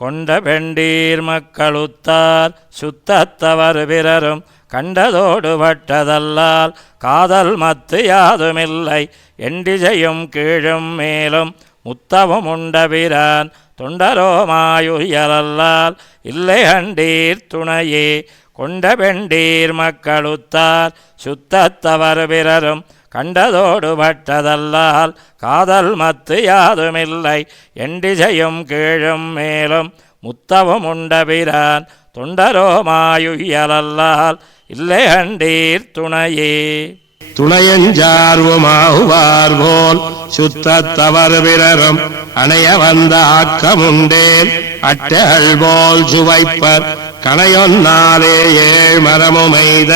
கொண்ட பெண்டீர் மக்களுத்தார் சுத்தத்தவர் பிறரும் கண்டதோடு பட்டதல்லால் காதல் மத்து யாதுமில்லை எண்டிசையும் கீழும் மேலும் முத்தவும் உண்டபிரான் தொண்டரோமாயுயலல்லால் இல்லை அண்டீர் துணையே கொண்ட பெண்டீர் மக்களுத்தார் சுத்தத்தவர் பிறரும் கண்டதோடு பட்டதல்லால் காதல் மத்து யாதுமில்லை எண்டிசையும் கீழும் மேலும் முத்தவும் உண்டபிரான் தொண்டரோமாயுயலல்லால் இல்லை அண்டீர் துணையே துணையஞ்சார்வுமாகுவார் போல் சுத்தத்தவர் பிறரும் அணைய வந்த ஆக்கமுண்டேன் அட்டைகள் போல் சுவைப்பர் கணையொன்னாலே ஏழ்மரமுமெய்த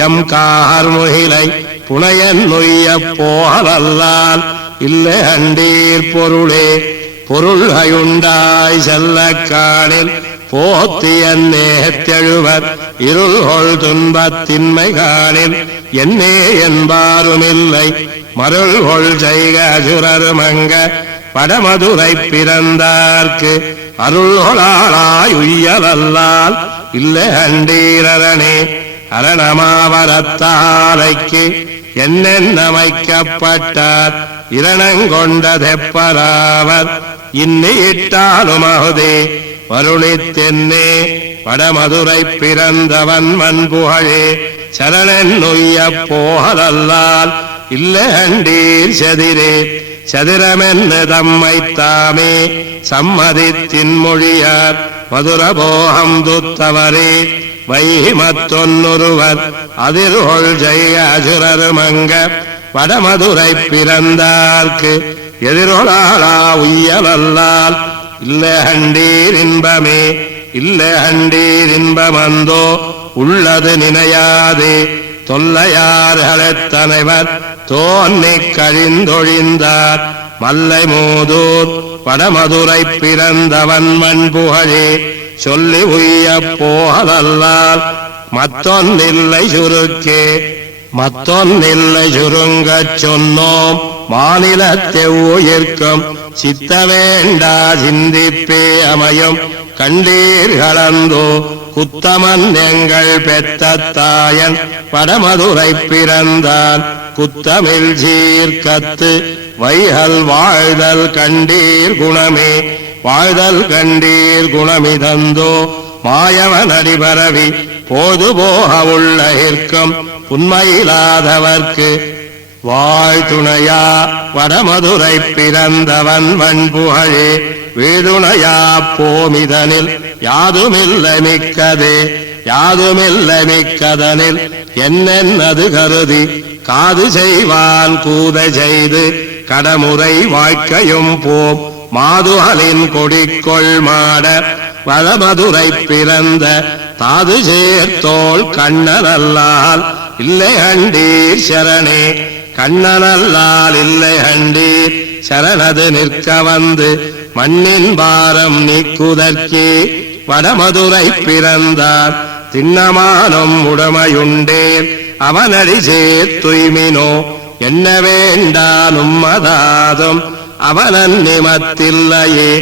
எம் கார்முகிலை புனையன் நொய்ய போகலல்லால் இல்லை அண்டீர் பொருளே பொருள்கையுண்டாய் செல்ல காணில் போத்தியன் நேத்தெழுவர் இருள்கொள் துன்பத்தின்மை காணில் என்னே என்பாருமில்லை மருள்கொள் செய்க அசுரருமங்க வடமதுரை பிறந்தார்க்கு அருள்கொளாளாய் உய்யலல்லால் இல்லை அண்டீரரணே அரணமாவரத்தாலைக்கு என்னென்னமைக்கப்பட்டார் இரணங்கொண்ட தெப்பராவர் இன்னிட்டாலும் அகுதே வருணித்தென்னே வடமதுரை பிறந்தவன் மண்புகழே சரணன் நொய்ய போகலல்லால் இல்லை அண்டீர் செதிரே சதிரமென்னு தம்மை தாமே சம்மதித்தின் மொழியார் மதுரபோகம் துத்தவரே வைமத்தொன்னொருவர் அதிர்கொள் ஜெய அசுரருமங்க வடமதுரை பிறந்தார்க்கு எதிரொளாளா உய்யலல்லால் இல்லை அண்டீர் இன்பமே இல்லை அண்டீர் இன்பமந்தோ உள்ளது நினையாதே தொல்லையார்களைத்தனைவர் தோன்னிக் கழிந்தொழிந்தார் மல்லை மூதூர் வடமதுரை பிறந்தவன் மண்புகழே சொல்லி உய்ய போகலல்லால் மத்தொன்னில்லை சுருக்கே மத்தொன்னில்லை சுருங்கச் சொன்னோம் மாநிலத்தெவ்வுயிர்க்கும் சித்த வேண்டா சிந்திப்பே அமையும் கண்டீர் கலந்தோ குத்தமன் எங்கள் பெத்த தாயன் வடமதுரை பிறந்தான் குத்தமிழ் சீர்கத்து வைகல் வாழ்தல் கண்டீர் குணமே வாழ்தல் கண்டீர் குணமிதந்தோ மாயவன் அடிபரவி போது போக உள்ளகிற்கும் உண்மையிலாதவர்க்கு வாழ்த்துணையா வடமதுரை பிறந்தவன் மண்புகழே வீதுணையா போமிதனில் யாதுமில்லை மிக்கதே யாதுமில்லை மிக்கதனில் என்னென்னது கருதி காது செய்வான் கூத செய்து கடமுறை வாழ்க்கையும் போம் மாதுகளின் கொடிக்கொள் மாட வடமதுரை பிறந்த தாது சேர்த்தோள் கண்ணனல்லால் இல்லை அண்டீர் சரணே கண்ணனல்லால் இல்லை அண்டீர் சரணது நிற்க வந்து மண்ணின் பாரம் நீக்குதற்கே வடமதுரை பிறந்தார் திண்ணமானும் உடமையுண்டேன் அவனடி சேர்த்துய்மினோ என்ன வேண்டானும் அதாதும் அவனன் நிமத்தில்லையே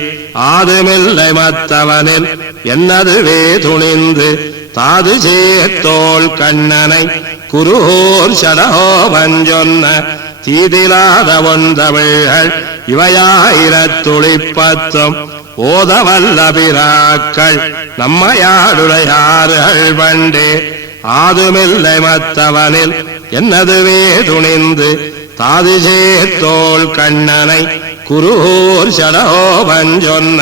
ஆதுமில்லை மத்தவனில் என்னதுவே துணிந்து தாது சேர்த்தோள் கண்ணனை குருகோர் சடகோபன் சொன்ன தீதிலாத ஒன்றமிழ்கள் இவையாயிரத்துளிப்பத்தும் ஓதவல்ல பிராக்கள் நம்மையாடுடையார்கள் பண்டே ஆதுமில்லை மத்தவனில் என்னதுவே துணிந்து தாது சேர்த்தோள் கண்ணனை குருகோர் சடகோபன் சொன்ன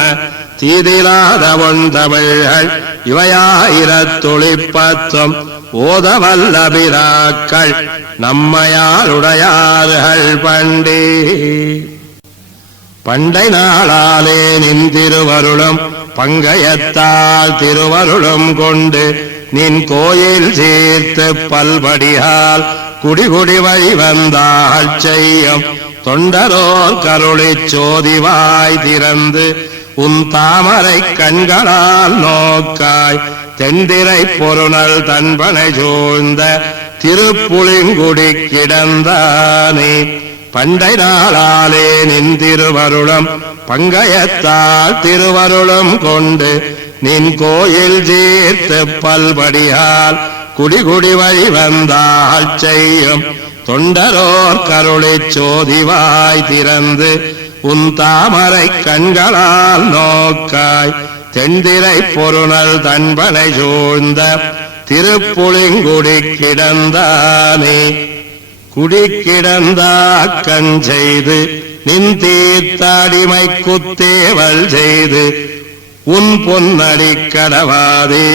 தீதிலாத ஒன்றமிழ்கள் இவையாயிரத்துளிப்பத்தும் ஓதவல்ல பிராக்கள் நம்மையாளுடையார்கள் பண்டே பண்டை நாளாலே நின் திருவருளும் பங்கயத்தால் திருவருளும் கொண்டு நின் கோயில் சேர்த்து பல்படியால் குடிகுடி வழி வந்தாள் செய்யும் தொண்டரோர் கருளிச் சோதிவாய் திறந்து உன் தாமரை கண்களால் நோக்காய் தென்திரை பொருணல் தன்பனை சூழ்ந்த திருப்புளிங்குடி கிடந்தானே பண்டை நாளாலே நின் திருவருளும் பங்கயத்தால் திருவருளும் கொண்டு நின் கோயில் சீர்த்து பல்படியால் குடிகுடி வழி வந்தால் செய்யும் தொண்டரோர் கருளைச் சோதிவாய் திறந்து உன் தாமரை கண்களால் நோக்காய் தென்திரை பொருணல் தன்பனை சூழ்ந்த திருப்புளிங்குடி கிடந்தானே குடிக்கிடந்தாக்கஞ் செய்து நின் தீர்த்தாடிமை குத்தேவல் செய்து உன் பொன்னடி கடவாதே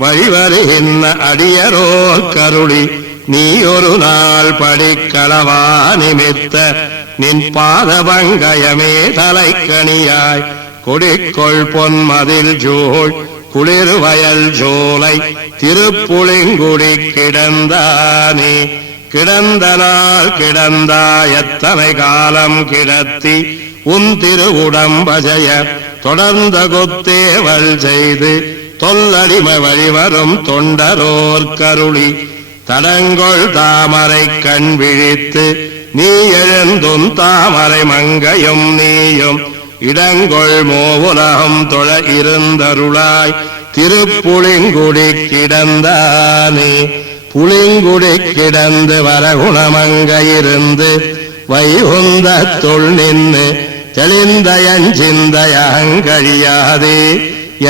வழிவருகின்ற அடியரோர் கருளி நீ ஒரு நாள் படிக்களவா நிமித்த நின் பாதபங்கயமே தலைக்கணியாய் கொடிக்கொள் பொன்மதில் ஜோள் குளிர் வயல் ஜோலை திருப்புளிங்குடி கிடந்தானே கிடந்த நாள் கிடந்தாயத்தனை காலம் கிடத்தி உன் திருவுடம்பஜய தொடர்ந்த கொத்தேவல் செய்து தொல்லடிமை வழிவரும் தொண்டரோர் கருளி தடங்கொள் தாமரை கண் விழித்து நீ எழுந்தும் தாமரை மங்கையும் நீயும் இடங்கொள் மோவுலகம் தொழ இருந்தருளாய் திருப்புளிங்குடி கிடந்தானே புளிங்குடி கிடந்து வரகுணமங்கையிருந்து வைகுந்த தொல் நின்று தெளிந்தயஞ்சிந்தையங்கழியாதே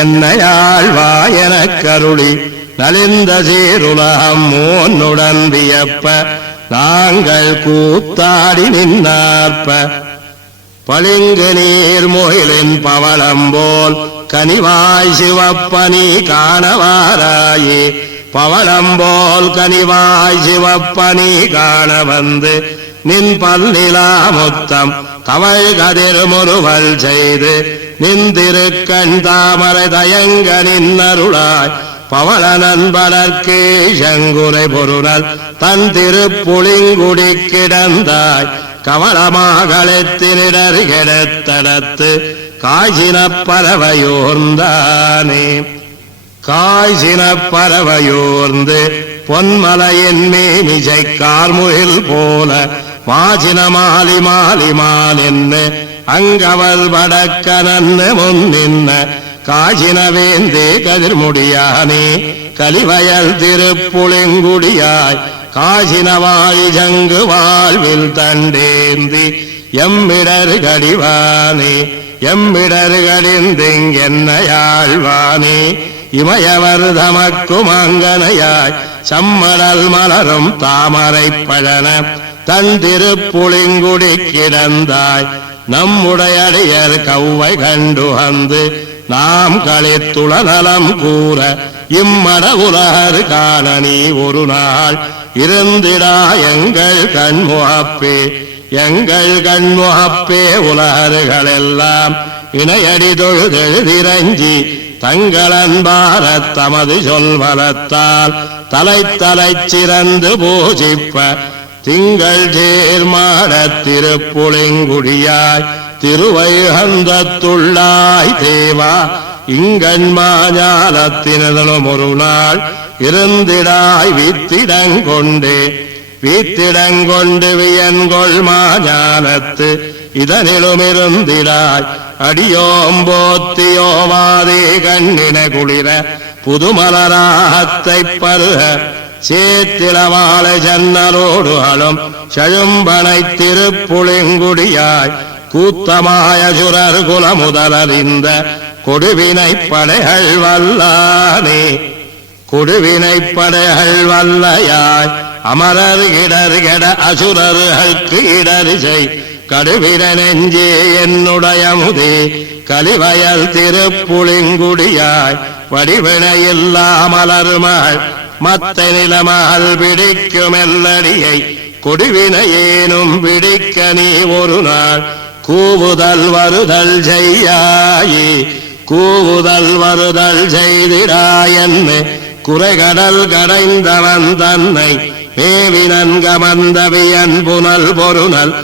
என்னையாழ்வா எனக் கருளி நலிந்த சீருலகம் மோன்னுடன் வியப்ப நாங்கள் கூத்தாடி நின்னார்ப்ப பளிங்கு நீர் முகிலின் பவளம் போல் கனிவாய் சிவப்பனி காணவாராயே பவளம் போல் கனிவாய் சிவப்பனி காண வந்து நின் பல்நிலா முத்தம் கவள் கதிர் முறுவல் செய்து நின்றிருக்கண் தாமரை தயங்க நின்னருளாய் பவள நண்பனர்க்கே சங்குரை பொருளல் தன் திருப்புளிங்குடி கிடந்தாய் கவளமாகலத்தினிடர் கெடுத்தடத்து காய்ச்சின பறவையோர்ந்தானே காய்ச்சின பறவையோர்ந்து பொன்மலையின் மேனிசை கார்முகில் போல மாசின மாலி மாலி மாலென்னு அங்கவல் வடக்க நன்னு முன்னின்ன காசின வேந்தே கதிர்முடியானே கலிவயல் திருப்புளிங்குடியாய் காசின வாழி ஜங்கு வாழ்வில் தண்டேந்தி எம்மிடர் கடிவானே எம்மிடர் கடிந்திங்கென்னையாழ்வானே இமயவர் தமக்கும் அங்கனையாய் சம்மடல் மலரும் தாமரை பழன தன் திருப்புளிங்குடி கிடந்தாய் நம்முடையடியர் கௌவை கண்டு வந்து நாம் களித்துள நலம் கூற இம்மட உலகர் காண நீ ஒரு நாள் இருந்திடா எங்கள் கண்முகப்பே எங்கள் கண்முகப்பே உலகர்களெல்லாம் இணையடி தொழுதெழுதிரஞ்சி தங்களன்பாரத் தமது சொல்வலத்தால் தலை தலை சிறந்து பூஜிப்ப திங்கள் சேர்மாடத் திருப்புளிங்குடியாய் திருவைகந்தத்துள்ளாய் தேவா இங்கண் மாஞாலத்தினதனும் ஒரு நாள் இருந்திடாய் வீத்திடங்கொண்டு வியன்கொள் மாஞாலத்து இதனிலும் இருந்திடாய் அடியோம்போத்தியோவாதே கண்ணின குளிர புதுமலராகத்தை பருக சேத்திளவாளை ஜன்னலோடுகளும் செழும்பனை திருப்புளிங்குடியாய் கூத்தமாய சுரர் குல முதலறிந்த கொடுவினை படைகள் வல்லானே கொடுவினை படைகள் வல்லையாய் அமரர் இடர் கெட அசுரர்களுக்கு இடரிசை கடுவிட நெஞ்சே என்னுடைய முதே கலிவயல் திருப்புளிங்குடியாய் வடிவினையில்லாமலருமாள் மத்த நிலமால் பிடிக்கும் எல்லடியை கொடுவினையேனும் பிடிக்க நீ ஒரு நாள் கூவுதல் வருதல் செய்யாயே கூவுதல் வருதல் செய்திடாயன்னு குறைகடல் கடைந்தவன் தன்னை மேவினன்கமந்தவியன் புனல் பொருணல்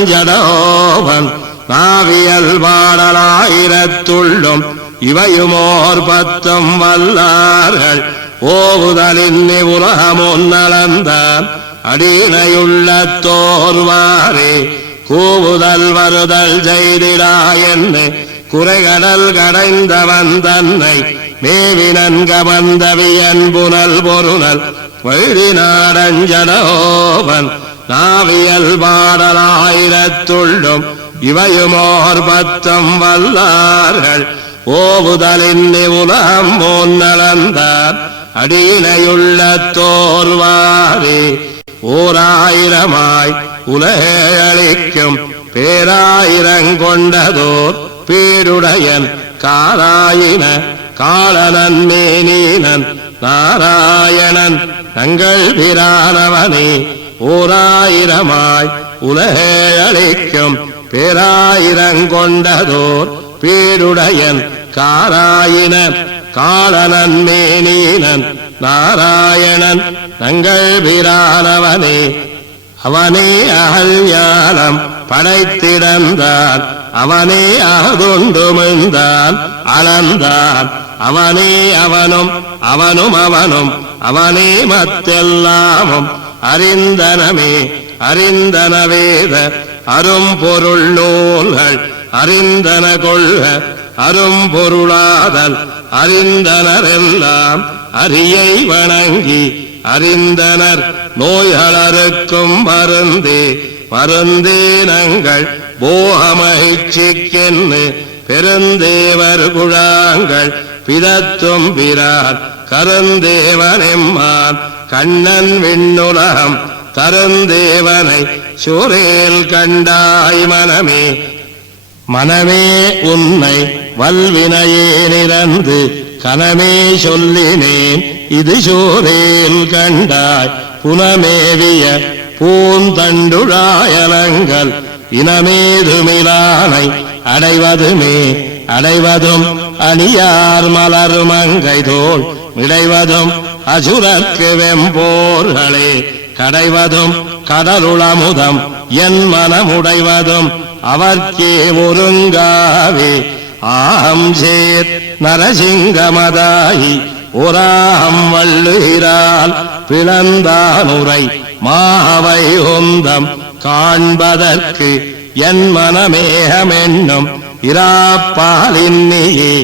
வழுதினாடஞ்சடோவன் நாவியல் பாடலாயிரத்துள்ளும் இவையுமோர் பத்தும் வல்லார்கள் ஓவுதலின் உலகமுன் நலந்தான் அடியினையுள்ளத்தோர்வாரே கூவுதல் வருதல் செய்திடா என்று குறைகடல் கடைந்தவன் தன்னை மேவினன்க வந்தவியன் புனல் பொருணல் வழிநாடஞ்சடோவன் நாவியல் பாடலாயிரத்துள்ளும் இவையுமோர் பத்தம் வல்லார்கள் ஓவுதலின் உலகம் முன்னளந்தார் அடியினையுள்ளத்தோர்வாரே ஓராயிரமாய் உலகழிக்கும் பேராயிரங்கொண்டதோர் பேருடையன் காராயின காளனன் மேனீனன் நாராயணன் தங்கள் பிரானவனே ஓராயிரமாய் உலகழிக்கும் பேராயிரங்கொண்டதோர் பேருடையன் காராயின காளனன் மேனீனன் நாராயணன் தங்கள் பிரானவனே அவனே அகல்ஞானம் படைத்திடந்தான் அவனே அகதுண்டுமிழ்ந்தான் அளந்தான் அவனே அவனும் அவனும் அவனும் அவனே மத்தெல்லாமும் அறிந்தனமே அறிந்தனவேத அரும்பொருள் நூல்கள் அறிந்தன கொள்க அரும்பொருளாதல் அறிந்தனரெல்லாம் அரியை வணங்கி அறிந்தனர் நோய்களறுக்கும் மருந்தே மருந்தே நங்கள் போகமகிழ்ச்சிக்கென்னு பெருந்தேவர் குழாங்கள் பிதத்தும் பிரான் கருந்தேவனெம்மான் கண்ணன் விண்ணுலகம் கருந்தேவனை சூரேல் கண்டாய் மனமே மனமே உன்னை வல்வினையே நிறந்து கனமே சொல்லினேன் இது சூரேல் கண்டாய் புனமேவிய பூந்தண்டுழாயலங்கள் இனமேதுமிலானை அடைவதுமே அடைவதும் அணியார் மலர் மங்கை தோள் விளைவதும் அசுரர்க்கு வெம்போர்களே கடைவதும் கடலுளமுதம் என் மனமுடைவதும் அவர்க்கே ஒருங்காவே ஆம் சேர் நரசிங்கமதாயி ஒராம் வள்ளுகிறால் பிளந்தானுரை மாவை ஒந்தம் காண்பதற்கு என் மனமேகமென்னும் இராப்பாலின்னியே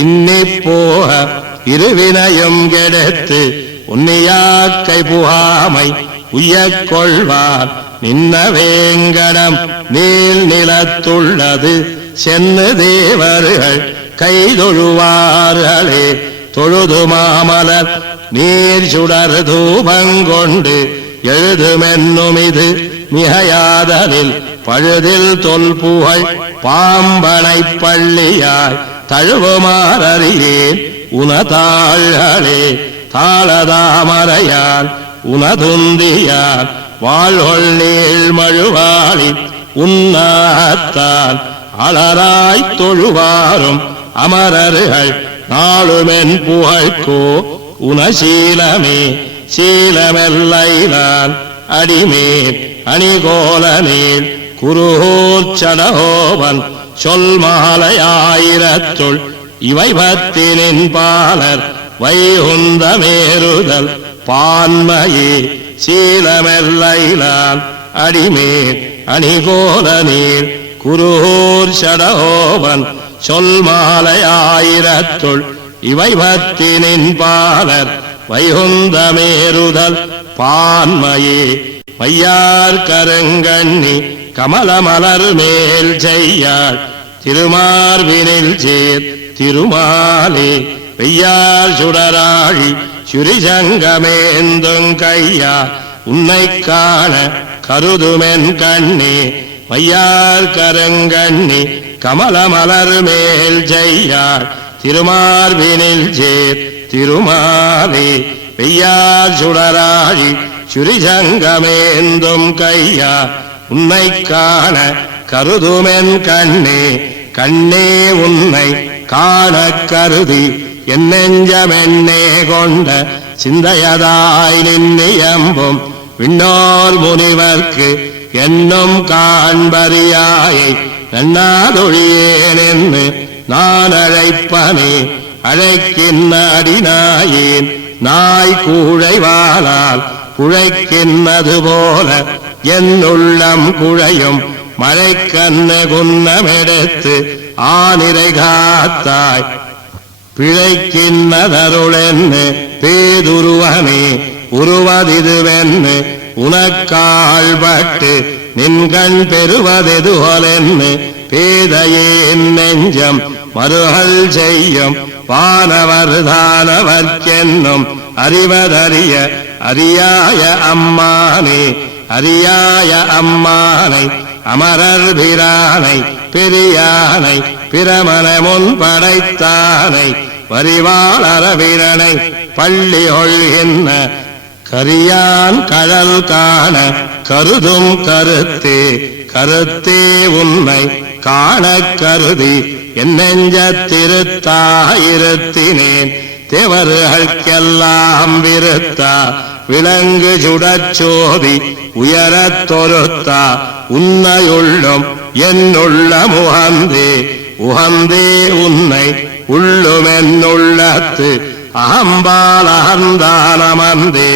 இன்னி போக இருவினையும் கெடுத்து உன்னியாக்கை புகாமை உய்யக் கொள்வார் நின்ன வேங்கடம் நீள் நிலத்துள்ளது சென்னு தேவர்கள் கைதொழுவார்களே தொழுது மாமலர் நீர் சுடர் தூபங்கொண்டு எழுதுமென்னும் இது மிகையாதலில் பழுதில் தொல்புகழ் பாம்பனை பள்ளியாய் தழுவுமாறறியேன் உனதாள்களே தாளதாமரையான் உனதுந்தியான் வாழ்கொள் நீள் மழுவாளி உன்னாத்தான் அலராய்த் தொழுவாரும் அமரர்கள் நாளுமென் புகழ்கோ உனசீலமே சீலமெல்லைதான் அடிமேல் அணிகோலனேல் குருகூர்ச்சடகோவன் சொல் மாலையாயிரத்துள் இவை பத்தினின் பாலர் வைகுந்தமேறுதல் பான்மையே சீலமெல்லைதான் அடிமேல் அணிகோலனேல் குருகூர்ச்சடகோவன் சொல் மாலையாயிரத்துள் இவை பத்தினின் பாலர் வைகுந்தமேறுதல் பான்மையே மையார் கருங்கண்ணி கமலமலர் மேல் செய்யாள் திருமார்பினில் சேர் திருமாலே பெய்யார் சுடராழி சுரிசங்கமேந்தும் கையா உன்னை காண கருதுமென் கண்ணே மையார் கருங்கண்ணி கமலமலர் மேல் செய்யாள் திருமார்பினில் சேர் திருமாலே பெய்யார் சுடராழி சுரிசங்கமேந்தும் கையா உன்னை காண கருதுமென் கண்ணே கண்ணே உன்னை காண கருதி என் நெஞ்சமென்னே கொண்ட சிந்தையதாய் நின்னியம்பும் விண்ணோர் முனிவர்க்கு என்னும் காண்பறியாயை நன்னாதொழியேன் என்று நான் அழைப்பனே அழைக்கின்ற அடிநாயேன் நாய் கூழைவாளால் குழைக்கின்றது போல என்னுள்ளம் குழையும் மழைக்கண்ண குன்னமெடுத்து ஆனிரை காத்தாய் பிழைக்கின்னதருளென்னு பேதுருவனே உருவதிதுவென்னு உனக்காள்பட்டு நின்கண் பெறுவதெதுவலென்னு பேதையேன் நெஞ்சம் மறுகள் செய்யும் வானவர் தானவர்க்கென்னும் அறிவதறிய அறியாய அம்மானே அறியாய அம்மானை அமரர் பிரானை பெரியானை பிரமண முன் படைத்தானை வரிவாளரவிரனை பள்ளி ஒழ்கின்ற கரியான் கடல் காண கருதும் கருத்தே கருத்தே உன்னை காண கருதி என் நெஞ்சத்திருத்தாயிருத்தினேன் தேவர்களுக்கெல்லாம் விருத்தா விலங்கு சுடச்சோதி உயரத் தொருத்தா உன்னையுள்ளும் என்னுள்ள முகந்தே உகந்தே உன்னை உள்ளுமென்னுள்ளத்து அகம்பால் அகந்தானமந்தே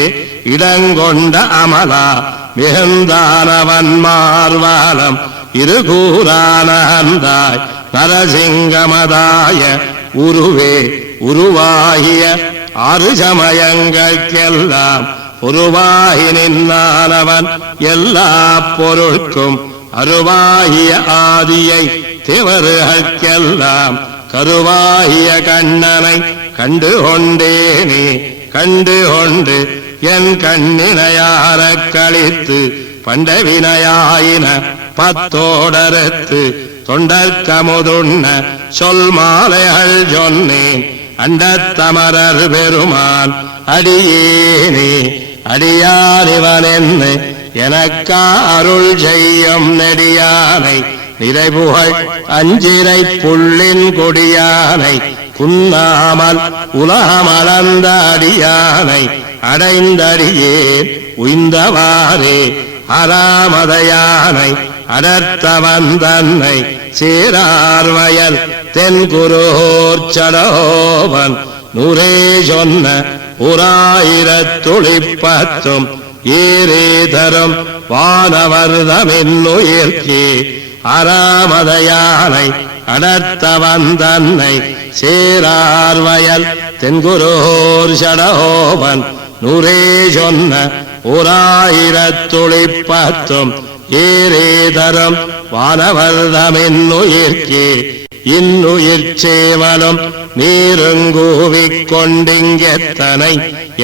இடங்கொண்ட அமலா மிகுந்தானவன் மார்வாலம் இருகூரானந்தாய் நரசிங்கமதாய உருவே உருவாகிய ஆறு சமயங்களுக்கெல்லாம் உருவாகி நின்னானவன் எல்லா பொருட்கும் அருவாகிய ஆதியை தேவர்களுக்கெல்லாம் கருவாகிய கண்ணனை கண்டு கொண்டேனே கண்டு கொண்டு என் கண்ணினையார கழித்து பண்டவினையாயின பத்தோடறுத்து தொண்டற்கமுதுண்ண சொல் மாலைகள் சொன்னேன் அண்டத்தமரர் பெருமான் அடியேனே அடியானிவனென்னு எனக்கா அருள் செய்யும் நெடியானை நிறைபுகழ் அஞ்சிரை புள்ளின் கொடியானை குன்னாமல் உலகமளந்த அடியானை அடைந்தடியேன் உய்ந்தவாறே அராமதையானை அடர்த்தவன் தன்னை சேரார்வயல் தென்குரோர்ச்சடோவன் நூரே சொன்ன 1010 ஏரே தரும் வானவர்தமென்னுயிர்க்கே அராமதையானை அடர்த்தவன் தன்னை சேரார்வயல் தென்குரோர் சடோவன் நூரே சொன்ன 1010 ஏரே தரும் வானவர்தமென்னுயிர்க்கே இன்னுயிர் சேவலும் நீருங்கூவிக் கொண்டிங்கெத்தனை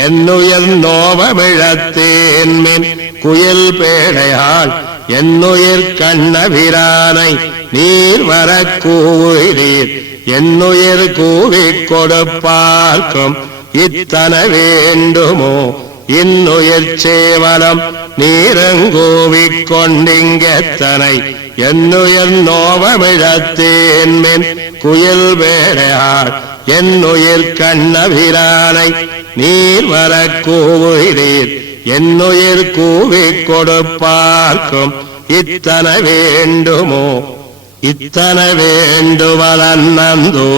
என்னுயிர் நோவமிழத்தேன்மின் குயில் பேடையாள் என்னுயிர் கண்ணபிரானை நீர் வரக் கூவுகிறீர் என்னுயிர் கூவிக் கொடுப்பார்க்கும் இத்தன வேண்டுமோ இன்னுயிர் சேவலம் நீருங்கூவிக் கொண்டிங்கெத்தனை என்னுயிர் நோவமிழத்தேன்மின் குயில் பேடையாள் என்னுயிர் கண்ணபிரானை நீர் வரக் கூவுகிறீர் என்னுயிர் கூவிக் கொடுப்பார்க்கும் இத்தன வேண்டுமோ இத்தன வேண்டுவலன்னந்தோ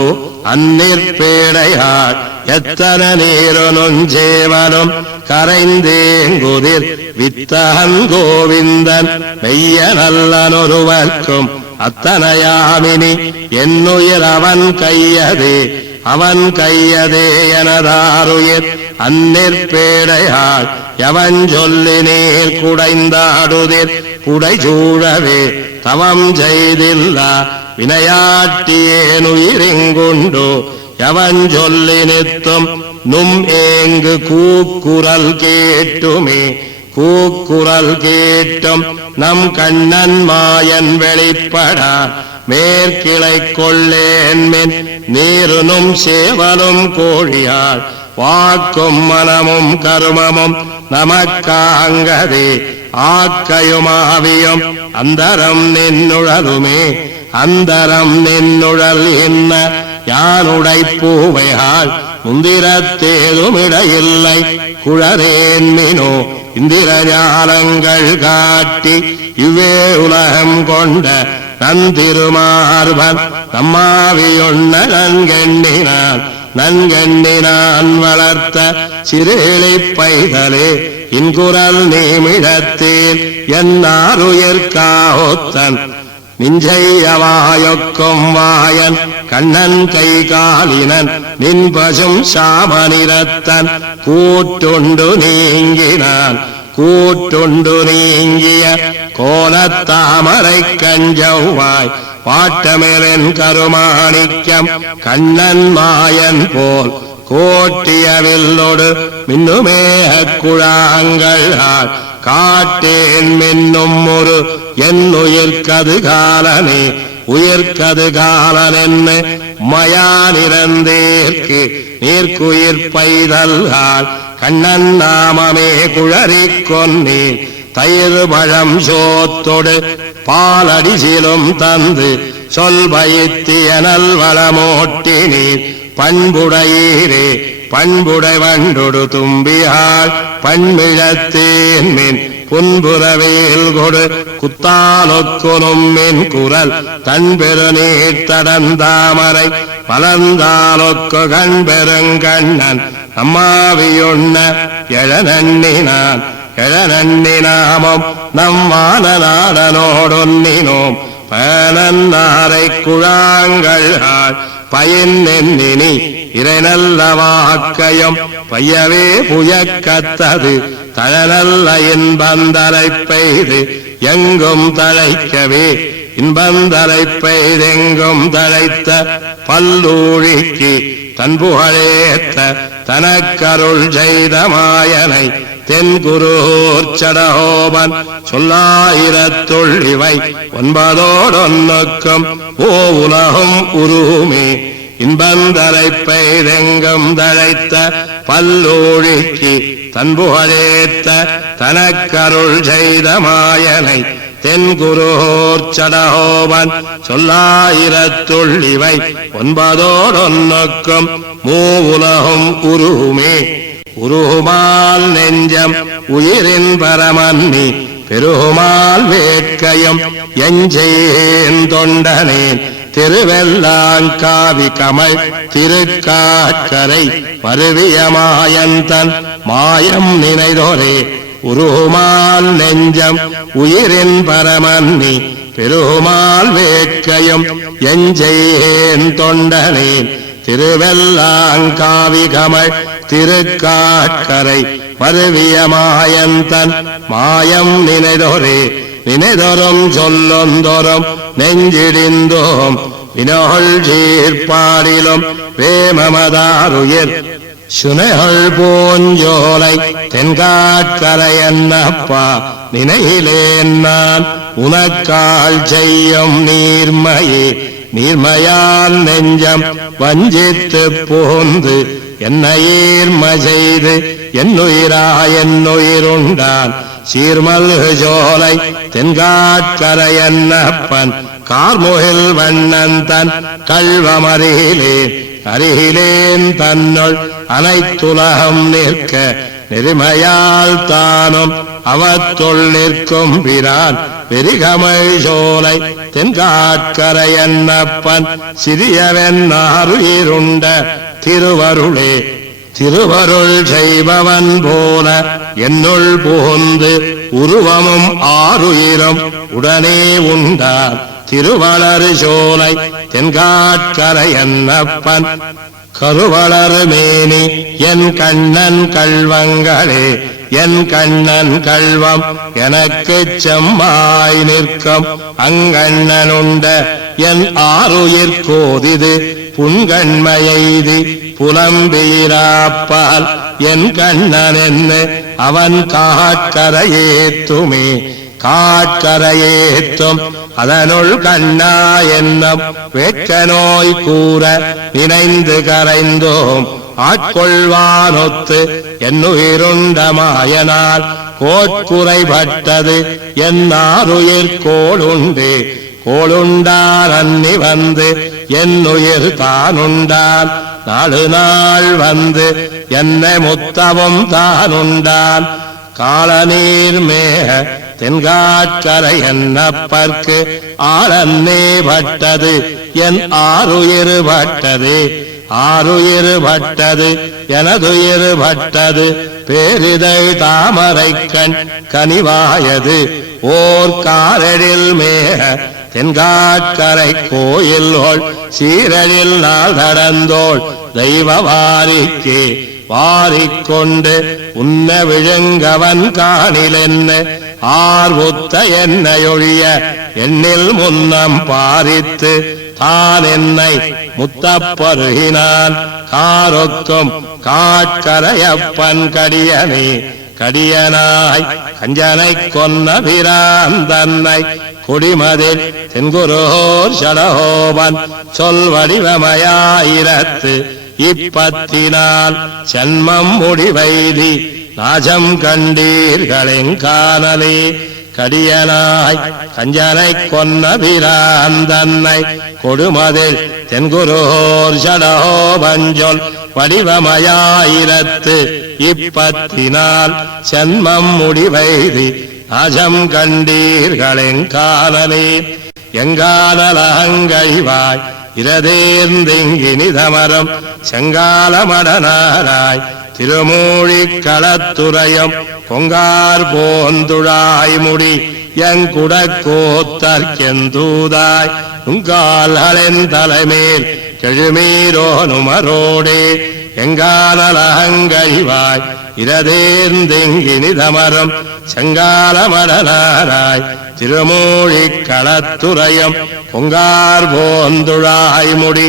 அந்நிற்பேடையாள் எத்தன நீருனுஞ்சேவனும் கரைந்தேங்குதிர் வித்தகன் கோவிந்தன் மெய்ய நல்லனொருவர்க்கும் அத்தனையாமினி என்னுயிர் அவன் கையதே எனதாருயிர் அந்நிற்பேடையாள் எவன் சொல்லினேர் குடைந்தாடுதிர் புடைசூழவே தவம் செய்தில்லா வினையாட்டியேனுயிரிங்குண்டு எவன் சொல்லி நித்தும் நும் ஏங்கு கூக்குரல் கேட்டுமே கூக்குரல் கேட்டும் நம் கண்ணன் மாயன் வெளிப்படா மேற்கிளை கொள்ளேன்மின் நீருனும் சேவலும் கோழியாள் வாக்கும் மனமும் கருமமும் நமக்காங்கதே ஆக்கையுமாவியும் அந்தரம் நின்னுழலுமே அந்தரம் நின்னுழல் என்ன யானுடை பூவையாள் முந்திரத்தேதுமிடையில்லை குழறேன்மினோ இந்திர ஞானங்கள் காட்டி இவ்வே உலகம் கொண்ட நந்திருமார்பன் நம்மாவியொன்ன நன்கெண்ணினான் வளர்த்த சிறுளை பைதலே இன்குரல் நீமிழத்தேன் என்னாருயிர்காத்தன் நிஞ்சையவாயொக்கும் வாயன் கண்ணன் கை காலினன் நின் பசும் சாமனிரத்தன் கூட்டுண்டு நீங்கினான் கூட்டுண்டு நீங்கிய கோலத்தாமரை கஞ்சவ்வாய் பாட்டமிரன் கருமாணிக்கம் கண்ணன் மாயன் போல் கோட்டியவில்லோடு மின்னுமேக குழாங்கள் காட்டேன் மின்னும் ஒரு என் உயிர்க்கது காலனே உயிர்க்கது காலன் என்ன மயானிறந்தேற்கு நீர்க்குயிர் பைதல்கால் கண்ணன் நாமமே குழறிக் கொன்னேன் தயிர் பழம் சோத்தொடு பாலடிசிலும் தந்து சொல் பயத்திய நல்வளமோட்டினீர் பண்புடையீரே பண்புடை வண்டொடு தும்பியாள் பண்பிழத்தேன் மின் புன்புறவேல் கொடு குத்தாலொக்குனும் மின் குரல் தன்பெரு நீர் தடந்தாமரை மலர்ந்தாலொக்கு கண்பெருங்கண்ணன் அம்மாவியொன்ன எழநன்னினான் எழநன்னினாமம் நம் மான நாடனோடொன்னினோம் பனன்னாரை குழாங்கள் பயன் எண்ணினி இறை நல்ல வாக்கையும் பையவே புயக்கத்தது தழநல்ல இன்பந்தலை பெய்து எங்கும் தழைக்கவே இன்பந்தலை பெய்தெங்கும் தழைத்த பல்லூழிக்கு தன்புகழேத்த தனக்கருள் செய்த மாயனை தென்குருச்சடகோபன் சொல்லாயிரத்துள்ளிவை ஒன்பதோடொன்னுக்கும் ஓ உலகும் உருவுமே இன்பந்தலை பெய்தெங்கும் தழைத்த பல்லூழிக்கு தன்புகழேத்த தனக்கருள் செய்த மாயனை தென்குருச்சடகோபன் சொல்லாயிரத்துள்ளிவை ஒன்பதோடொன்னுக்கும் மூவுலகும் உருவுமே உருகுமால் நெஞ்சம் உயிரின் பரமன்னி பெருகுமால் வேட்கையும் எஞ்சேன் தொண்டனேன் திருவெல்லாங்காவி கமல் திருக்காட்கரை மருவிய மாயந்தன் மாயம் நினைதோரே உருகுமால் நெஞ்சம் உயிரின் பரமன்னி பெருகுமால் வேட்கையும் எஞ்சேன் தொண்டனேன் திருவெல்லாங்காவி கமல் திருக்காட்கரை மருவிய மாயந்தன் மாயம் நினைதொரே நினைதொரும் சொல்லொந்தொரும் நெஞ்சிடிந்தோம் வினொள் சீர்பாடிலும் வேமமதாருயிர் சுனைகள் பூஞ்சோலை தென்காட்கரை என்னப்பா நினையிலேன் நான் உனக்கால் செய்யும் நீர்மையே நீர்மையால் நெஞ்சம் வஞ்சித்து போந்து என்னையீர்ம செய்து என்னுயிரா என்னுயிருண்டான் சீர்மல்கு ஜோலை தென்காட்கரை என்னப்பன் கார்முகில் வண்ணன் தன் கள்வமருகிலேன் அருகிலேன் தன்னுள் அனைத்துலகம் நிற்க நெருமையால் தானும் அவத்துள் நிற்கும் பிரான் வெறிகமை சோலை தென்காட்கரை என்னப்பன் சிறியவென்னாருயிருண்ட திருவருளே திருவருள் செய்பவன் போல என்னுள் புகுந்து உருவமும் ஆருயிரும் உடனே உண்டார் திருவளரு சோலை தென்காட்கரை என்னப்பன் கருவளரு மேனி என் கண்ணன் கள்வங்களே என் கண்ணன் கள்வம் எனக்கு செம்மாய் நிற்கும் அங்கண்ணனுண்ட என் ஆருயிர் கோதிது புன்கண்மையெய்தி புலம்பியிராப்பால் என் கண்ணன் என்ன அவன் காட்கரையேத்துமே காட்கரையேத்தும் அதனுள் கண்ணா என்னும் வேட்க நோய் கூற நினைந்து கரைந்தோம் ஆட்கொள்வானொத்து என்னுயிருண்ட மாயனால் கோட்குறைபட்டது என்னாருயிர் கோளுண்டு கோளுண்டான் அன்னி வந்து என்னுயிர் தானுண்டான் நாலு நாள் வந்து என்னை முத்தவும் தானுண்டான் காலநீர் மேக தென்காட்கரை என்னப்பற்கு ஆளன்னே பட்டது என் ஆருயிர் பட்டது ஆருயிர் பட்டது எனதுயிர் பட்டது பேரிதழ் தாமரை கண் கனிவாயது ஓர் காரழில் மேக தென்காட்கரை கோயில்கோள் சீரழில் நாள் நடந்தோள் தெய்வ வாரிக்கே வாரிக்கொண்டு உன்ன விழுங்கவன் காணிலென்ன ஆர்வுத்த என்னையொழிய எண்ணில் முன்னம் பாரித்து தான் என்னை முத்தப்பருகினான் காரொக்கும் காட்கரையப்பன் கடியனே கடியனாய் கஞ்சனை கொன்ன பிரான் தன்னை குடிமதில் தென்குரோர் சடகோபன் சொல் வடிவமயாயிரத்து இப்பத்தினால் ஜன்மம் முடிவைதி நாஜம் கண்டீர்களெங்கானலே கடியனாய் கஞ்சனை கொன்ன பிரான் தன்னை கொடுமதில் தென்குரோர் சடகோபன் சொல் வடிவமயாயிரத்து இப்பத்தினால் ஜன்மம் முடிவைதி நாஜம் கண்டீர்களெங்கானலே எங்கானலகங்கழிவாய் இரதேர்ந்திங்கினிதமரம் செங்காலமடனாராய் திருமூழிக் களத்துறையம் கொங்கார் போந்துழாய் முடி எங்குடக்கோத்தற்கெந்தூதாய் உங்கால்களின் தலைமேல் கெழுமீரோனுமரோடே எங்கானலகங்கழிவாய் இரதேர்ந்திங்கினிதமரம் செங்காலமடனாராய் திருமூழிக் களத்துறையம் கொங்கார் போந்துழாய் முடி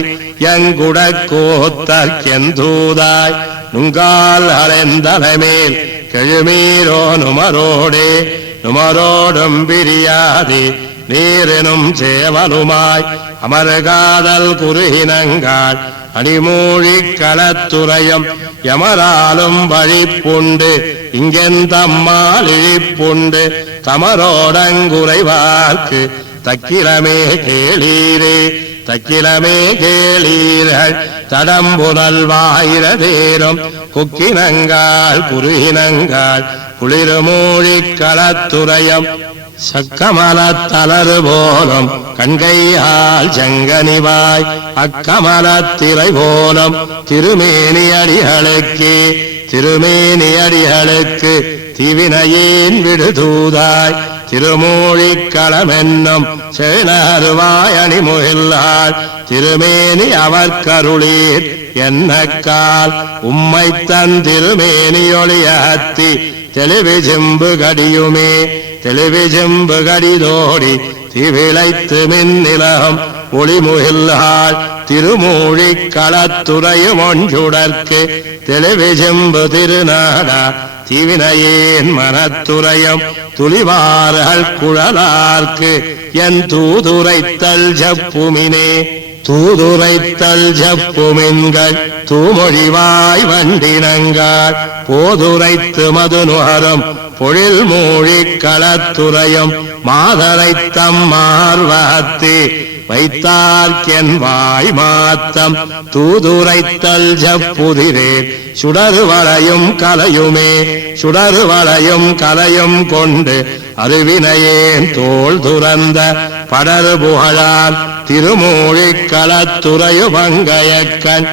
எங்குடக்கோத்தற்கெந்தூதாய் நுங்கால் அலைந்தலைமேல் கெழுமீரோ நுமரோடே நுமரோடும் பிரியாதே நீரெனும் சேவலுமாய் அமர்காதல் குறுகினங்காள் அணிமூழிக் களத்துறையம் யமராலும் வழிப்புண்டு இங்கெந்தம்மாள் இழிப்புண்டு தமரோடங்குறைவார்க்கு தக்கிலமே கேளீரே தக்கிலமே கேளீர்கள் தடம்புனல் வாயிரதேரும் குக்கினங்காள் குறுகினங்காள் குளிர்மூழிக் களத்துறையம் சக்கமலத்தலறு போலும் கண்கையால் செங்கனிவாய் அக்கமலத்திரை போலும் திருமேனியடிகளுக்கு திருமேனியடிகளுக்கு திவினையேன் விடுதூதாய் திருமூழிக் களமென்னும் செழுநருவாய் அணிமுகில்லாள் திருமேனி அவர்க்கருளீர் என்னக்கால் உம்மை தன் திருமேனியொளியத்தி தெளிவிஜிம்பு கடியுமே தெளிவிஜிம்பு கடிதோடி திவிளைத்து மின்னிலகம் ஒளிமுகில்லாள் திருமூழிக் களத்துறையும் ஒன்றுடற்கு தெளிவிஜிம்பு திருநாடா திவினையேன் மனத்துறையம் துளிவார்கள் குழலார்க்கு என் தூதுரைத்தல் ஜப்புமினே தூதுரைத்தல் ஜப்புமின்கள் தூமொழிவாய் வண்டினங்காள் போதுரைத்து மதுநுகரம் பொழில் மூழிக் களத்துறையம் மாதரைத்தம் மார்வகத்தே வைத்தார்க்கென் வாய் மாத்தம் தூதுரைத்தல் ஜப்புதிரே சுடருவளையும் கலையுமே சுடருவளையும் கலையும் கொண்டு அருவினையேன் தோள் துறந்த படரு புகழான் திருமூழிக் களத்துறையு பங்கயக்கண்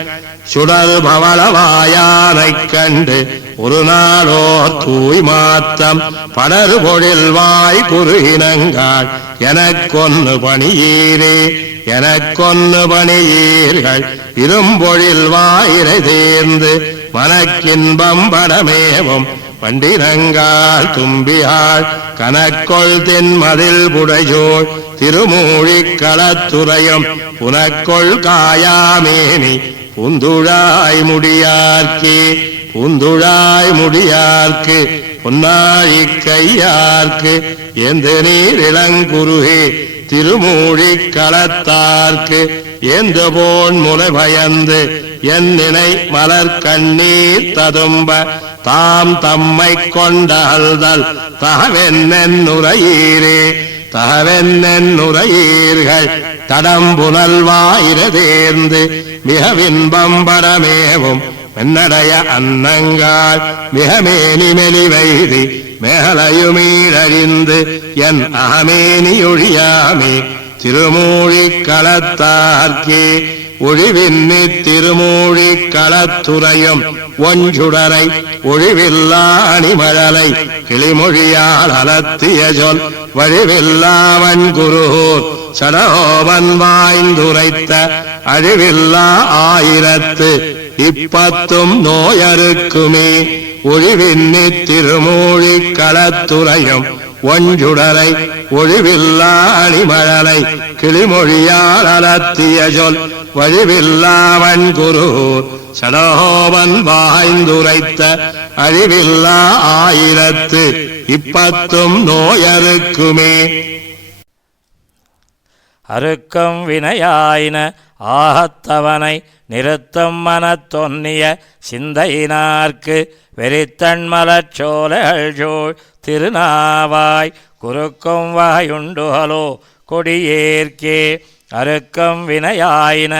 சுடர் பவளவாயானைக் கண்டு ஒரு நாளோர் தூய் மாத்தம் படரு பொழில் வாய் குறுகினங்காள் எனக்கொன்னு பணியீரே எனக்கொன்னு பணியீர்கள் இரும்பொழில் வாயிரை தேர்ந்து மனக்கின்பம் படமேவும் பண்டினங்கால் தும்பியாள் கனக்கொள் தென்மதில் புடையோள் திருமூழிக் களத்துறையம் புனக்கொள் காயாமேனி பூந்துழாய் முடியார்க்கே பூந்துழாய் முடியார்க்கு பொன்னாழிக் கையார்க்கு எந்த நீர் இளங்குருகே திருமூழிக் களத்தார்க்கு எந்த போன் முலை பயந்து என் நினை மலர் கண்ணீர் ததும்ப தாம் தம்மை கொண்டல்தல் தகவென்னுரையீரே தகவென்னுரையீர்கள் தடம்புனல் வாயிரதேர்ந்து மிக வின்பம்படமேவும் மென்னடைய அன்னங்காள் மிக மேனி மெலிவைதி மேலையுமீழழிந்து என் அகமேனியொழியாமே திருமூழிக் களத்தார்க்கே ஒழிவின்னி திருமூழி களத்துறையும் ஒஞ்சுடரை ஒழிவில்லா அணிமழலை கிளிமொழியால் அலத்திய சொல் வழிவில்லாவன் குருகூர் சடகோபன் வாய்ந்துரைத்த அழிவில்லா ஆயிரத்து இப்பத்தும் நோயறுக்குமே ஒழிவின்னி திருமூழி களத்துறையும் ஒஞ்சுடரை ஒழிவில்லா அணிமழலை கிளிமொழியால் அலத்திய சொல் வழிவில்லாவன் குருகூர் சடகோபன் வாய்ந்துரைத்த அழிவில்லா ஆயிரத்து இப்பத்தும் நோயறுக்குமே. அறுக்கம் வினையாயின ஆகத்தவனை நிறுத்தம் மனத்தொன்னிய சிந்தையினார்க்கு வெறித்தன்மலச் சோலைகள் சூழ் திருநாவாய் குறுக்கும் வாயுண்டுகளோ கொடியேற்கே. அறுக்கம் வினையாயின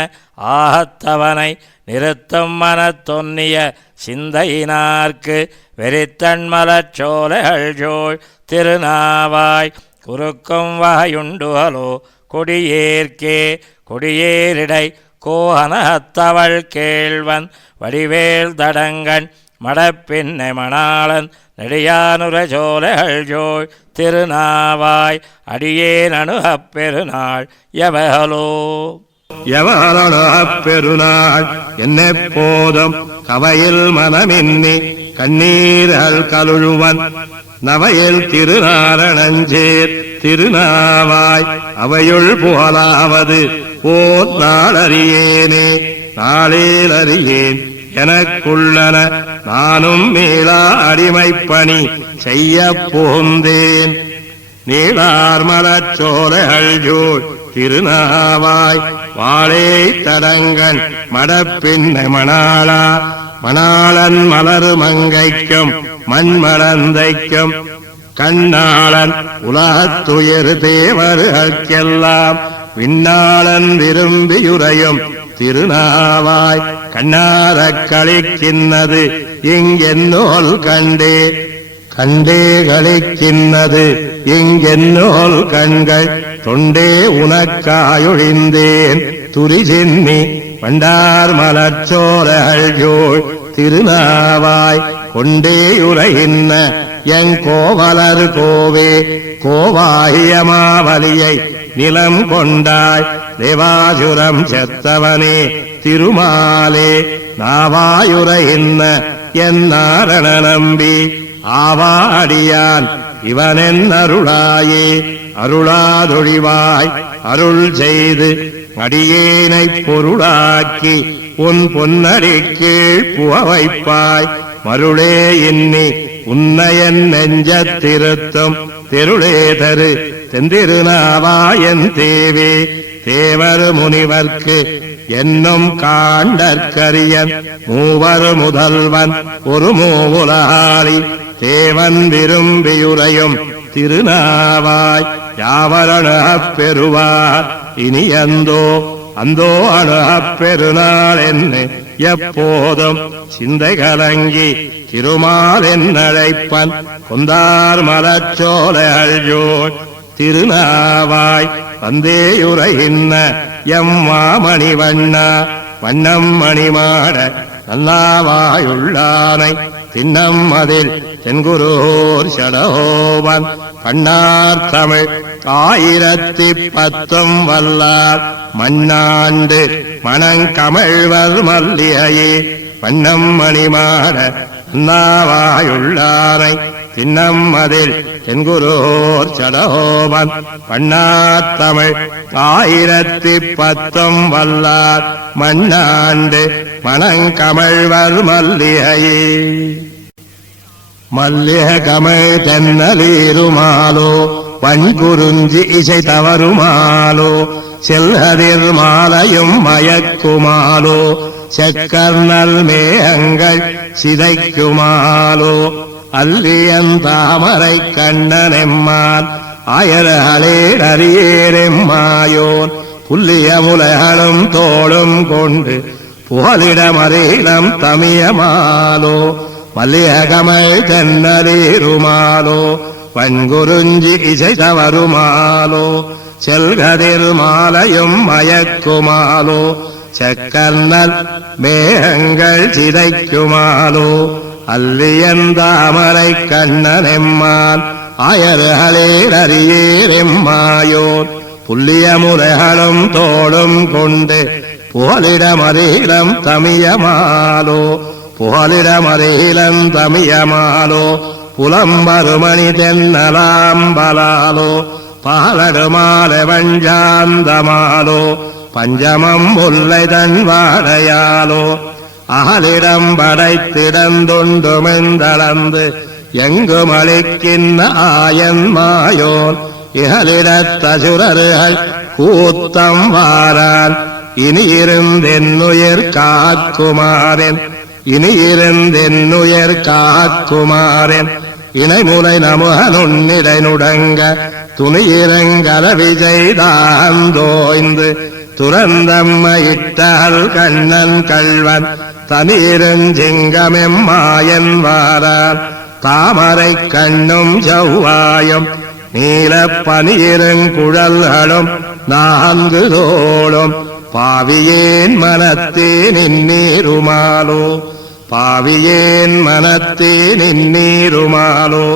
ஆகத்தவனை நிறுத்தம் மனத்தொன்னிய சிந்தையினார்க்கு வெறித்தன்மலச் சோலைகள் சூழ் திருநாவாய் குறுக்கும் வாயுண்டுகளோ கொடியேற்கே. கொடியேரிடை கோஹனத்தவள் கேள்வன் வடிவேல் தடங்கன் மடப்பின்னை மணாளன் நெடியானுர சோலைகள் சோழ் திருநாவாய் அடியேன் அணுகப் பெருநாள் எவகலோ. எவகலோப் பெருநாள் என்னெப்போதும் கவையில் மனமின்னி கண்ணீர்கள் கலுழுவன் நவையில் திருநாரணஞ்சேர் திருநாவாய் அவையுள் புகழாவது போர் நாளறியேனே. நாளேல் அறியேன் எனக்குள்ளன நானும் மேலா அடிமைப்பணி செய்ய போந்தேன். நீளார் மலச்சோலைகள் சூழ் திருநாவாய் வாழே தடங்கன் மடப்பின்னை மணாளா மணாளன் மலரு மங்கைக்கும் மண்மடந்தைக்கும் கண்ணாளன் உலகத்துயர் தேவர்களுக்கெல்லாம் விண்ணாளன் விரும்பியுரையும் திருநாவாய் கண்ணாரக் களிக்கின்னது இங்கென்னோல் கண்டே. கண்டே களிக்கின்னது இங்கென்னோல் கண்கள் தொண்டே உனக்காயொழிந்தேன் துரிசின்னி வண்டார் மலச்சோலைகள் சூழ் திருநாவாய் கொண்டேயுரையின்ன என் கோவலர் கோவே கோவாகியமாவலியை நிலம் கொண்டாய் தேவாசுரம் செத்தவனே திருமாலே நாவாயுரையின்ன என் நாரண நம்பி ஆவாடியான் இவனென் அருளாயே. அருளாதொழிவாய் அருள் செய்து அடியேனைப் பொருளாக்கி உன் பொன்னடி கீழ் புக வைப்பாய் மருளே இன்னி உன்னையன் நெஞ்சத் திருத்தும் தெருளே தரு தெந்திருநாவாயன் தேவே. தேவர் முனிவர்க்கு என்னும் காண்டற்கரியன் மூவர் முதல்வன் ஒரு மூவுலாளி தேவன் விரும்பியுரையும் திருநாவாய் யாவரணப் பெறுவார் இனி அந்தோ அந்தோ அணுகப் பெருநாள் என்ன எப்போதும் சிந்தை கலங்கி திருமால் என்னழைப்பன் கொந்தார் மலச்சோலைகள் சூழ் திருநாவாய் வந்தேயுரையின்ன எம் மாமணி வண்ணா வண்ணம் மணிமாட நல்லாவாயுள்ளானை திண்ணம் அதில் தென்குரூர் சடகோபன் பண்ணார் தமிழ் 1010 வல்லார் மண்ணாண்டு மணங்கமழ்வர் மல்லிகையே வண்ணம் மணிமாட நல்லாவாயுள்ளானை திண்ணம் அதில் தென்குரூர் சடகோபன் பண்ணார் தமிழ் 1010 வல்லார் மண்ணாண்டு மணங்கமழ்வர் மல்லிகையே. மல்லிக கமழ் தென்னலீருமாலோ வன்குருஞ்சி இசை தவறுமாலோ செல்கதிர் மாலையும் மயக்குமாலோ செக்கர்ணல் மேகங்கள் சிதைக்குமாலோ அல்லியந்தாமரை கண்ணனெம்மான் ஆயர்களே அறியேரெம்மாயோன் புல்லிய முலைகளும் தோளும் கொண்டு புகலிடமரீனம் தமியமாலோ மல்லிகமழ் தென்னலீருமாலோ வன்குருஞ்சி இசை தவறுமாலோ செல்கதிர் மாலையும் மயக்குமாலோ செக்கன்னல் மேகங்கள் சிதைக்குமாலோ அல்லியந்தாமரை கண்ணனெம்மான் ஆயர்களேர் அறியேரெம்மாயோர் புல்லிய முறைகளும் தோளும் கொண்டு புகலிடமரீலம் தமியமாலோ புகலிடமரீலம் தமியமாலோ புலம்பருமணி தென்னலாம்பலாலோ பாலடுமாலை வஞ்சாந்தமாலோ பஞ்சமம் முல்லை தன் வாடையாலோ அகலிடம் படைத்திடந்தொண்டுமெந்தளந்து எங்கும் அளிக்கின்ற ஆயன்மாயோன் இகலிடத்தசுரர்கள் கூத்தம் வாரான் இனியிருந்தென்னுயிர் காக்குமாறன் இனியிருந்தென்னுயிர் காக்குமாறன் இணைமுலை நமுகனுன்னிடை நுடங்க துணியிரங்கலவி செய்தாந்தோய்ந்து துறந்தம்ம இட்டால் கண்ணன் கள்வன் தனியிருஞ்சிங்கமெம்மாயன் வாரான் தாமரை கண்ணும் செவ்வாயும் நீலப் பனியிருங்குழல்களும் நான்கு தோளும் பாவியேன் மனத்தே நின்னீருமாலோ பாவியேன் மனத்தே நின்னீருமாலோ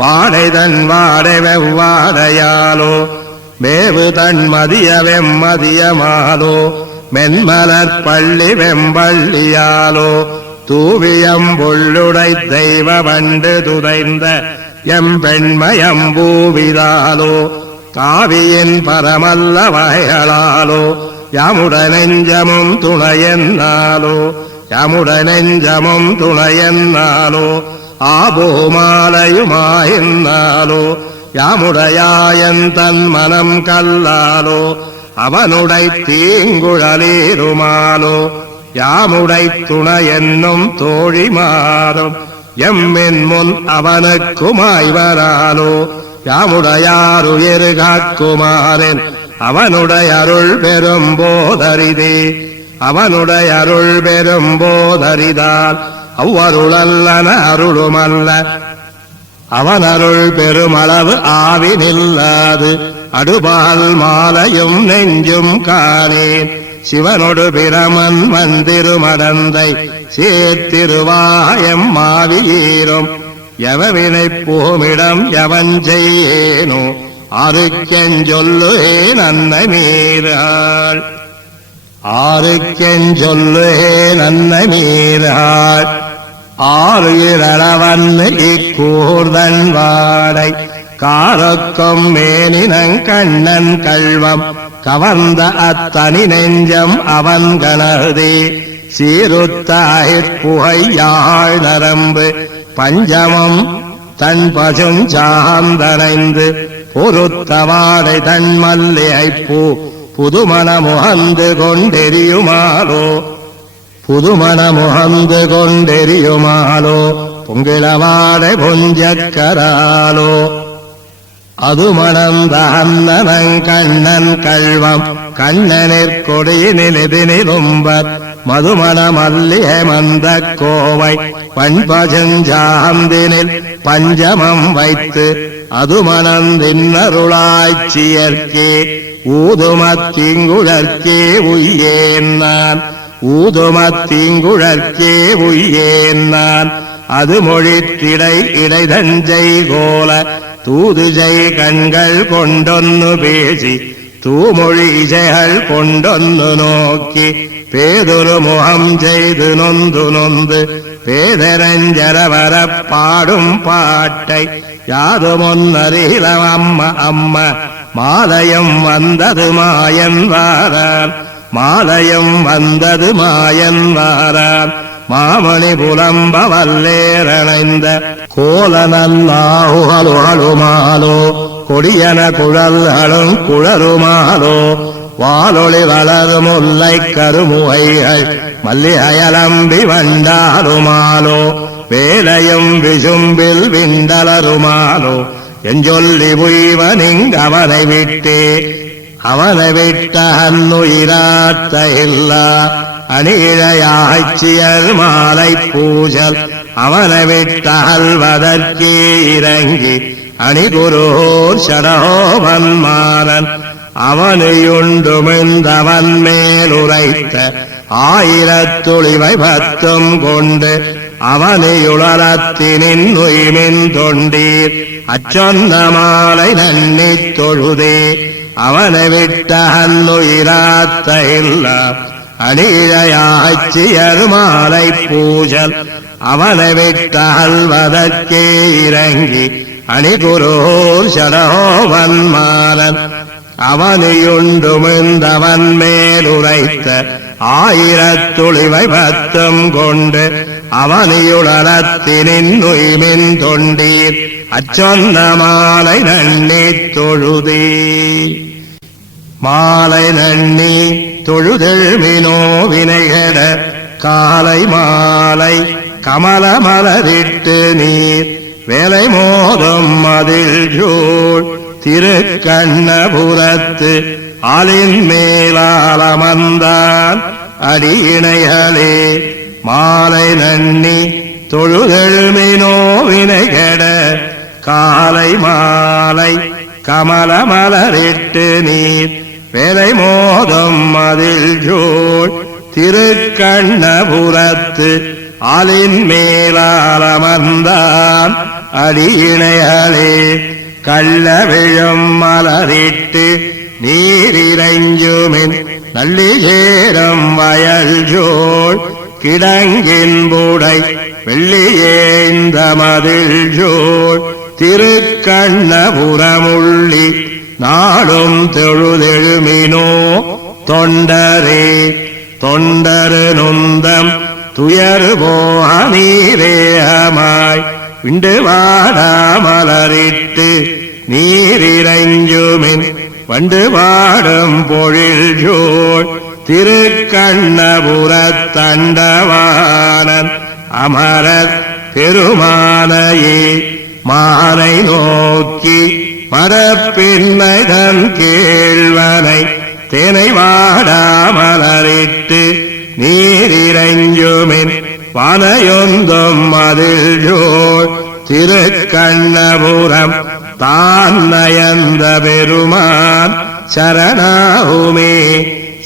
வாடைதன் வாடை வெவ்வாடையாலோ மேவு தன் மதிய வெம்மதியமாலோ மென்மலர் பள்ளி வெம்பள்ளியாலோ தூவியம்பொள்ளுடை தெய்வ வண்டு துதைந்த எம்பெண்மயம்பூவிதாலோ காவியின் பரமல்ல வகைகளாலோ யாமுடனெஞ்சமும் துணையென்னாலோ யாமுடனெஞ்சமும் துணையென்னாலோ ஆபோமாலையுமாயின்னாலோ யாமுடையாயன் தன் மனம் கல்லாலோ அவனுடை தீங்குழலீருமாலோ யாமுடை துணையென்னும் தோழிமாறும் எம்மின் முன் அவனுக்குமாய் வராலோ யாமுடையாருயிர் காக்குமாறன் அவனுடைய அருள் பெரும் போதரிதே அவனுடைய அருள் பெரும் போதரிதால் அவ்வருளல்லன அருளுமல்ல அவன் அருள் பெருமளவு ஆவினில்லாது அடுபால் மாலையும் நெஞ்சும் காணேன் சிவனொடு பிரமன் மந்திருமடந்தை சேர்த்திருவாயம் மாவியீரும் எவவினை போமிடம் எவன் செய்யேனோ ஆருக்கெஞ்சொல்லுவேன் அன்னை மீறாள் ஆருக்கெஞ்சொல்லுவேன் அன்னை மீறாள் ஆறு இரளவன் இக்கூர்தன் வாடை காரொக்கும் மேனினங்கண்ணன் கள்வம் கவர்ந்த அத்தனி நெஞ்சம் அவன் கனதே சீருத்தாயிற்புகை யாழ் நரம்பு பஞ்சமம் தன் பசும் சாந்தனைந்து பொருத்தவாடை தன் மல்லிகைப்பூ புதுமணமுகந்து கொண்டெரியுமாலோ புதுமணமுகந்து கொண்டெரியுமாலோ பொங்கிளவாடை பொஞ்சக்கராலோ அது மணந்த அண்ணனங் கண்ணன் கள்வம் கண்ணனிற்கொடியினிலிதினிலும்பர் மதுமண மல்லிகை மந்த கோவை பண்பஜஞ்சாந்தினில் பஞ்சமம் வைத்து அது மணந்தின்னருளாய்ச்சியர்க்கே ஊதுமத்தீங்குழற்கே உய்யேன் நான் ஊதுமத்தீங்குழற்கே உய்யேன் நான் அது மொழித்திடை இடைதஞ்சை கோல தூதுஜை கண்கள் கொண்டொன்னு பேசி தூமொழி இசைகள் கொண்டொன்னு நோக்கி பேதொரு முகம் செய்து நொந்து நொந்து பேதரஞ்சரவர பாடும் பாட்டை யாதுமொன்னறிலம் அம்ம அம்ம மாலயம் வந்தது மாயன் வாரான் மாலயம் வந்தது மாயன் வாரான் மாமணி புலம்ப வல்லேரணைந்த கோலனல்லாஹுகளுமாலோ கொடியன குழல்களும் குழருமாலோ வாலொளி வளரு முல்லை கருமுகைகள் மல்லிகையலம்பி வண்டாருமாலோ வேலையும் விசும்பில் விண்டலருமாலோ எஞ்சொல்லி புய்வனிங்கவனை விட்டே அவனை விட்ட அன்னுயிராத்த இல்லா அணிழையாய்ச்சியல் மாலை பூஜல் அவனை விட்ட அல்வதற்கே இறங்கி அணிகுரோர் சடோவன் மாறன் அவனையுண்டுமிழ்ந்தவன் மேலுரைத்த 1000 பத்தும் கொண்டு அவனையுளத்தினின் உய்மின் தொண்டீர் அச்சொந்த மாலை நன்னித் தொழுதே அவனை விட்ட அன்னுயிராத்த இல்ல அணிழையாச்சியர் மாலை பூஜல் அவனை விட்ட அல்வதற்கே இறங்கி அணிகுரோர் சடோவன் மாறன் அவனையுண்டுமிழ்ந்தவன் மேலுரைத்த 1000 பத்தும் கொண்டு அவனியுளத்தினின் உய்மின் தொண்டீர் அச்சொந்த மாலை நன்னித் தொழுதே மாலை நன்னி தொழுதெழுமினோ வினைகட காலை மாலை கமல மலரிட்டு நீர் வேலை மோதும் மதில் ஜூழ் திருக்கண்ணபுரத்து ஆலின் மேலாளமந்தான் அடியிணைகளே மாலை நன்னி தொழுதெழுமினோ வினைகட காலை மாலை கமல மலரிட்டு நீர் வேலை மோதும் மதில் ஜூழ் திருக்கண்ணபுரத்து ஆலின் மேலாளமர்ந்தான் அடியிணைகளே கள்ள விழும் மலரிட்டு நீரிரைஞ்சுமின் நள்ளியேறும் வயல் ஜோள் கிடங்கின் புடை வெள்ளியேந்த மதில் ஜோள் திருக்கண்ணபுரமுள்ளி நாடும் தொழுதெழுமினோ தொண்டரே தொண்டரு நொந்தம் துயரு போக நீரேகமாய் விண்டு வாடாமலரிட்டு நீரிரைஞ்சுமின் வண்டு பாடும் பொழில் ஜோள் திருக்கண்ணபுரத்தண்டவானன் அமரர் பெருமானையே மானை நோக்கி மரப்பின்னைதன் கேழ்வனை தேனை வாடாமலரிட்டு நீரிரைஞ்சுமின் வானையொந்தும் மதில் ஜோள் திருக்கண்ணபுரம் தான் நயந்த பெருமான் சரணாகுமே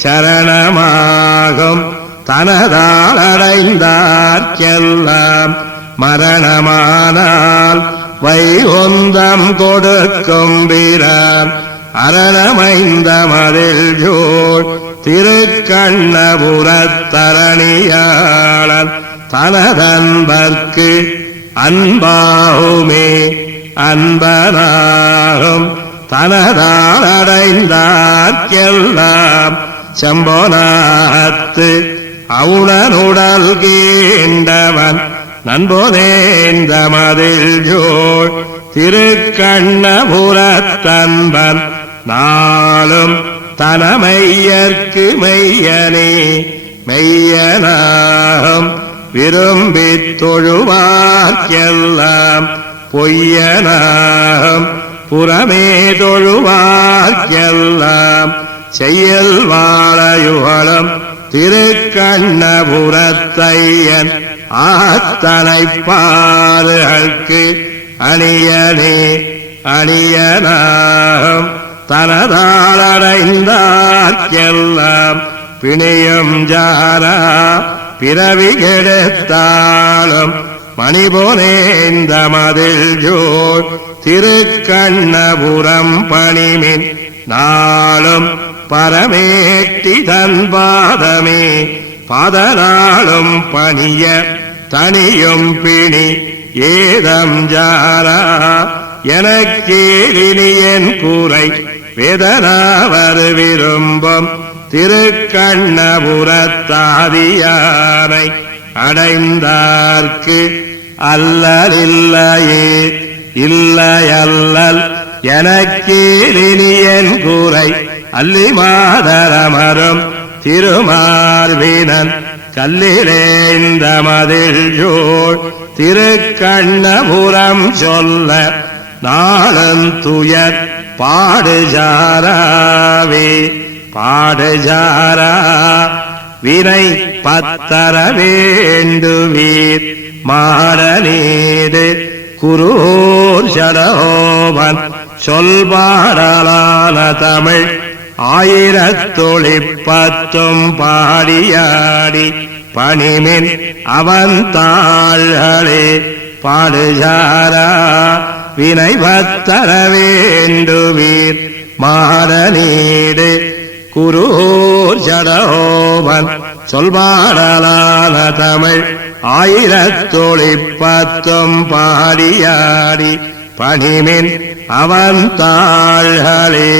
சரணமாகும் தனதால் அடைந்தார்க்கெல்லாம் மரணமானால் வைகுந்தம் கொடுக்கும் வீரான் அரணமைந்த மதில் ஜோள் திருக்கண்ணபுரத்தரணியாளன் தனதன்பர்க்கு அன்பாகுமே அன்பனாகும் தனதால் அடைந்தார்க்கெல்லாம் செம்பொனாத்து அவுணனுடல் கீண்டவன் நண்போதேந்த மதில் ஜோள் திருக்கண்ணபுரத்தன்பன் நாளும் தனமையற்கு மெய்யனே மெய்யனாகும் விரும்பித் தொழுவார்க்கெல்லாம் பொய்யனாகும் புறமே தொழுவார்க்கெல்லாம் செய்யல் வாழயுகளும் திருக்கண்ணபுரத்தையன் ஆத்தனைப்பாறுகளுக்கு அணியனே அணியனாகும் தனதால் அடைந்தார்க்கெல்லாம் பிணியும் ஜாரா பிறவி கெடுத்தாலும் மணிபோனேந்த மதில் ஜோள் திருக்கண்ணபுரம் பணிமின் நாளும் பரமேட்டி தன் பாதமே பாதனாளும் பணிய தனியும் பிணி ஏதம் ஜாரா எனக்கேரினியன் கூரை வேதனாவர் விரும்பும் திருக்கண்ணபுரத்தாதியானை அடைந்தார்க்கு அல்லலில்லையே இல்லையல்லல் எனக்கேரினியன் கூரை அல்லி மாதரமரும் திருமார்வினன் கல்லிலேந்த மதில் ஜோள் திருக்கண்ணபுரம் சொல்ல நாளந்துயர் பாடுஜாராவே பாடுஜாரா வினை பத்தர வேண்டுவீர் மாடநீடு குரூர் சடோவன் சொல்பாடலான தமிழ் ஆயிரத்தொழிப்பத்தும் பாடியாடி பணிமின் அவன் தாள்களே பாடுஜாரா வினைவத்தர வேண்டுவீர் மாடநீடு குருகூர் ஜடோவன் சொல்பாடலான தமிழ் ஆயிரத்தொழிப்பத்தும் பாடியாடி பணிமின் அவன் தாள்களே